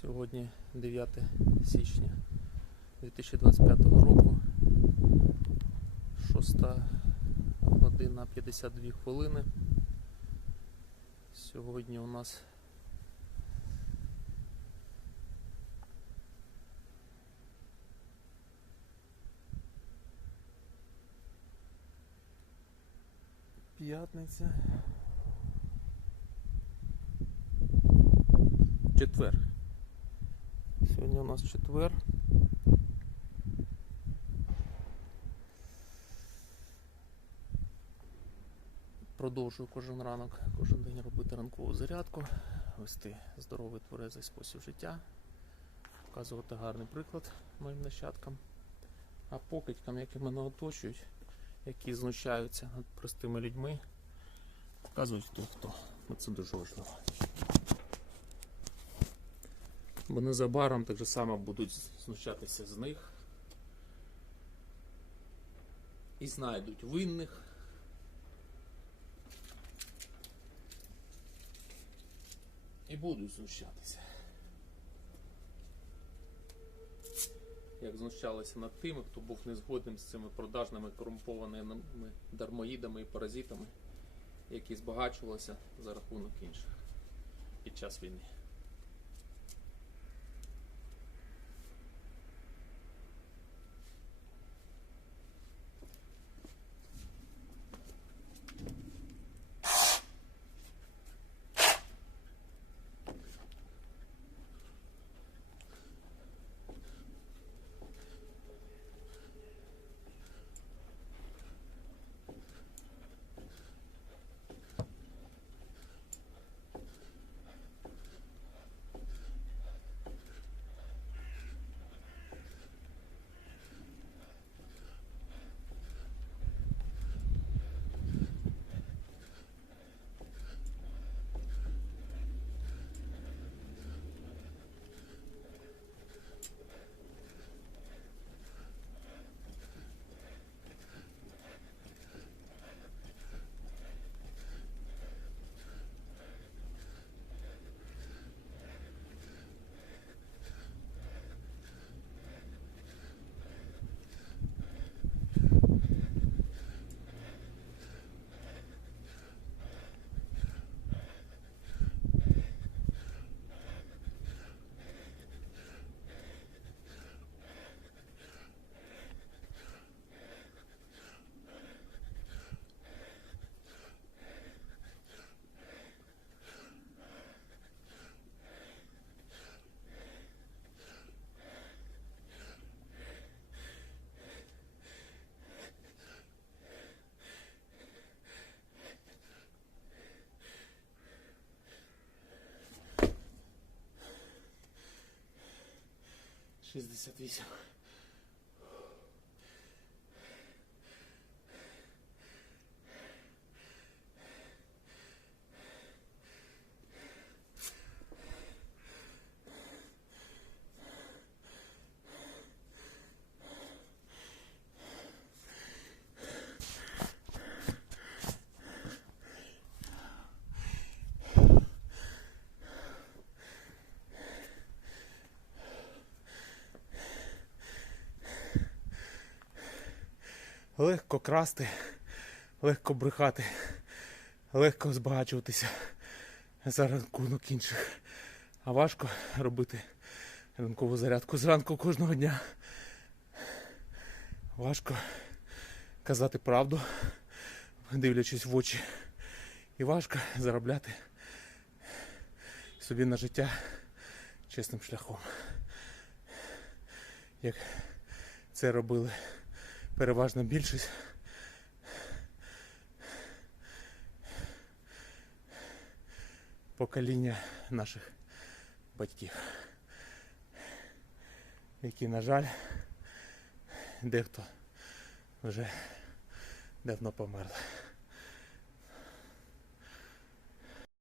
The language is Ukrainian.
Сьогодні 9 січня 2025 року. 6 година 52 хвилини. Сьогодні у нас п'ятниця. Четвер. Сьогодні у нас четвер. Продовжую кожен ранок, кожен день робити ранкову зарядку, вести здоровий тверезий спосіб життя, показувати гарний приклад моїм нащадкам, а покидькам, які мене оточують, які знущаються над простими людьми, показують хто хто. Це дуже важливо. Бо незабаром так же само будуть знущатися з них і знайдуть винних. І будуть знущатися. Як знущалися над тими, хто був не згодним з цими продажними корумпованими дармоїдами і паразитами, які збагачувалися за рахунок інших під час війни. 68. Легко красти, легко брехати, легко збагачуватися за рахунок інших. А важко робити ранкову зарядку зранку кожного дня. Важко казати правду, дивлячись в очі. І важко заробляти собі на життя чесним шляхом. Як це робили переважна більшість. Покоління наших батьків, які, на жаль, дехто вже давно померли.